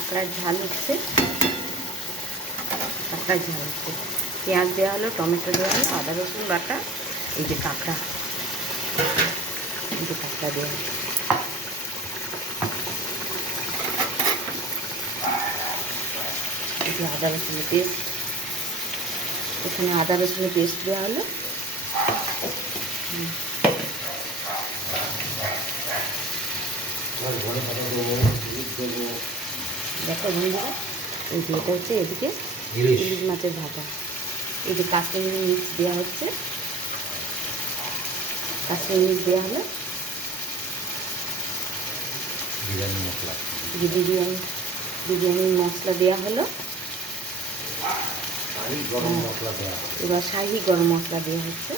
কাঁকড়ার ঝাল হচ্ছে, কাঁকড়ার ঝাল হচ্ছে। পেঁয়াজ দেওয়া হলো, টমেটো দেওয়া হলো, আদা রসুন বাটা, এই যে কাঁকড়া, এই যে কাঁকড়া দেওয়া হলো, এই যে আদা রসুনের পেস্ট, এখানে আদা রসুনের পেস্ট দেওয়া হলো। দেখো বন্ধুরা, এই যে এটা হচ্ছে এদিকে ইলিশ মাছের ভাপা, এই যে কাশ্মীরি মির্চ দেওয়া হচ্ছে, কাশ্মীরি মির্চ দেওয়া হলো, বিরিয়ানি মশলা, বিরিয়ানির মশলা দেওয়া হলো, গরম মশলা দেওয়া, এবার শাহি গরম মশলা দেওয়া হচ্ছে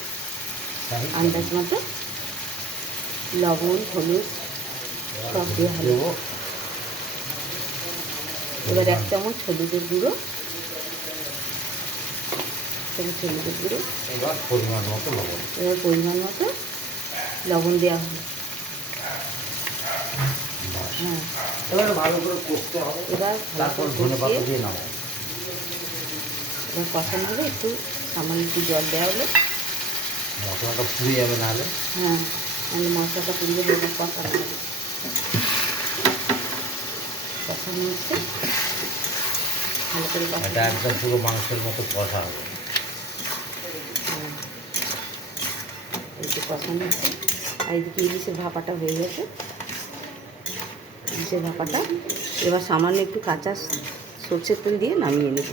আন্দাজ মতো, লবণ হলুদ সব দেওয়া হলো। এবার 1 চামচ হলুদের গুঁড়ো, হলুদের গুঁড়ো, এবার পরিমাণ মতো লবণ, এবার পরিমাণ মতো লবণ দেওয়া হলো। হ্যাঁ, এবার ভালো করে কষতে হবে, এবার তারপর ধনেপাতা দিয়ে নাও। এবার কষানো হলে একটু সামান্য একটু জল দেওয়া হলো, মশলাটা পুড়ে যাবে নাহলে। হ্যাঁ, মানে মশলাটা পুড়ে যাবে, এবার কষানো হবে, কষানো হচ্ছে ভালো করে এটা কষানো। একদম পুরো মাংসের মতো কষা হবে। এই যে কষানো হচ্ছে, আর এদিকে ইলিশের ভাপাটা হয়ে গেছে, ইলিশের ভাপাটা এবার সামান্য একটু কাঁচা সরষের তেল দিয়ে নামিয়ে নেব।